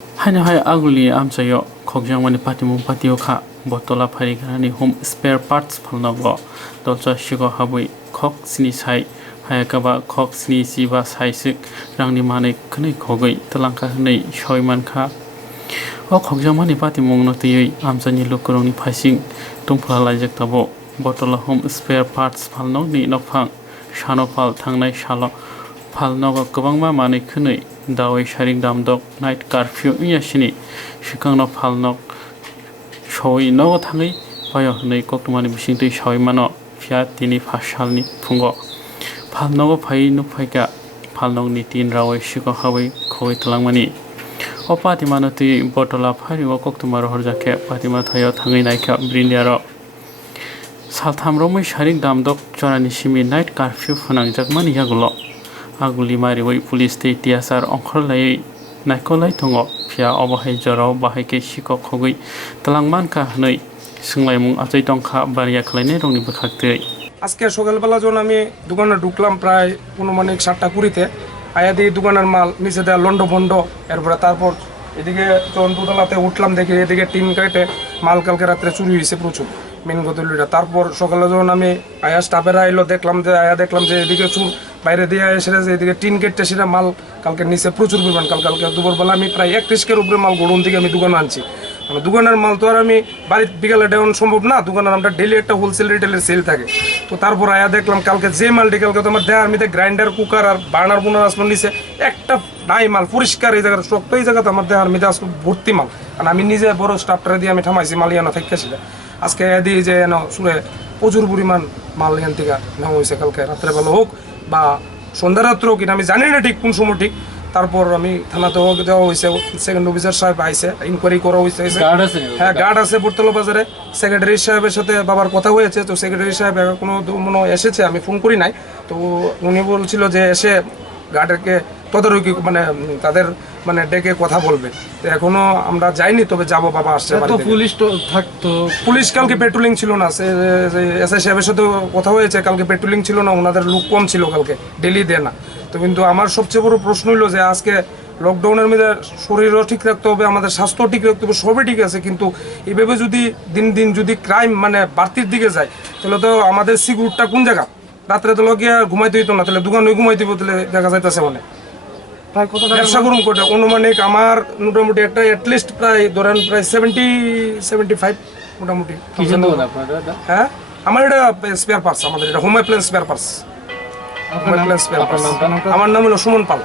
Hani hai aguli amchayo khokjang mani patimu patio kha Bottolao pharigarani home spare parts phalnago dolcha Sikhok Habwi khok sini sai hayakaba khok sini siba saisik rangni mane khwnwi khogoi talangka hnei soiman kha o khokjang mani patimu no tei amchani lukurongni phasing tungphla laijak tabo Bottolao home spare parts phalnogni nokphang sanopal thangnai salo phalnogo kwbangma mane khwnwi dawai sharing damdok night curfew yasini sikangno phalnok soi no thangai payo hnei koktumani bisingtui soi mano phia tini phasalni phungo phalnogo phai nu phaika phalnokni tin rawai Sikhok Habwi khoi talangmani o patimano tui Bottolao pharigo koktumaro horjake patima thayo thangai naika brindiaro saltham romoi sharing damdok chorani simi night curfew phunangjakmani yagulo aguli mariwai police tei tiasar ongkhorlai naikolai tongo phia obahai Jora bahai ke Sikhok khogoi talangmanka hnei sunglaimung achai tongkha baria khlainai rongni bukhaktei আজকে সকালবেলা যখন আমি দোকানে ঢুকলাম প্রায় 7:20 আয়া দিয়ে দোকানের মাল নিচে দেওয়া লন্ড বন্ড এরপরে তারপর এদিকে যখন দোতলাতে উঠলাম দেখি এদিকে টিন কেটে মাল কালকে রাত্রে চুরি হয়েছে প্রচুর মেন গদলিটা তারপর সকালে যখন আমি আয়া স্টাফেরা এলো দেখলাম যে এদিকে চুর বাইরে দিয়ে এসে এদিকে টিন কেটে সেটা মাল কালকে নিচে প্রচুর পরিমাণ কালকে দুপুরবেলা আমি প্রায় 31 কের উপরে মাল গোডাউন থেকে আমি দোকানে আনছি মানে দোকানের মাল তো আর আমি বাড়িতে বিকালে দেওয়ানো সম্ভব না দোকানের আমরা ডেলি একটা হোলসেল রিটেলের সেল থাকে তো তারপর আয়া দেখলাম কালকে যে মালটি কালকে তোমার দেওয়ার মধ্যে গ্রাইন্ডার কুকার আর বার্নার বোনার আসমান নিচে একটা নাই মাল পরিষ্কার এই জায়গাটা শক্ত এই জায়গাতে আমার দেওয়ার মধ্যে আজকে ভর্তি মাল কারণ আমি নিজে বড় স্টাফটারে দিয়ে আমি থামাইছি মাল ইয়ানো থেকে সেটা আজকে দিয়ে যে সুরে প্রচুর পরিমাণ মাল ইয়ান থেকে নেওয়া হয়েছে কালকে রাত্রেবেলা হোক বা সন্ধ্যা রাত্র হোক কিনা আমি জানি না ঠিক কোন সময় ঠিক তারপর আমি থানাতে দেওয়া হয়েছে সেকেন্ড অফিসার সাহেব আইসে ইনকোয়ারি করা হয়েছে হ্যাঁ গার্ড আছে বোত্তলাও বাজারে সেক্রেটারি সাহেবের সাথে বাবার কথা হয়েছে তো সেক্রেটারি সাহেব কোনো মনে এসেছে আমি ফোন করি নাই তো উনি বলছিল যে এসে গার্ডকে তদারকি মানে তাদের মানে ডেকে কথা বলবে তো এখনো আমরা যাইনি তবে যাবো বাবা আসছে পুলিশ তো থাকতো পুলিশ কালকে পেট্রোলিং ছিল না এসআই সাহেবের সাথে কথা হয়েছে কালকে পেট্রোলিং ছিল না ওনাদের লোক কম ছিল কালকে ডেলি দেয় না তো কিন্তু আমার সবচেয়ে বড় প্রশ্ন হলো যে আজকে লকডাউনের মধ্যে শরীরও ঠিক রাখতে হবে আমাদের স্বাস্থ্য ঠিক রাখতে হবে সবই ঠিক আছে কিন্তু এইভাবে যদি দিন দিন যদি ক্রাইম মানে বাড়তির দিকে যায় তাহলে তো আমাদের সিকিউরিটিটা কোন জায়গা রাত্রে তো লোকে আর ঘুমাইতে হইতো না তাহলে দোকানে ঘুমাইতে হইব তাহলে দেখা যাইতেছে মানে ব্যবসা করুন কোটা অনুমানিক আমার মোটামুটি একটা অ্যাটলিস্ট প্রায় ধরেন প্রায় 70-75 মোটামুটি হ্যাঁ আমার এটা স্পেয়ার পার্টস আমাদের এটা হোম অ্যাপ্লায়েন্স স্পেয়ার পার্টস আমার নাম হলো সুমন পাল।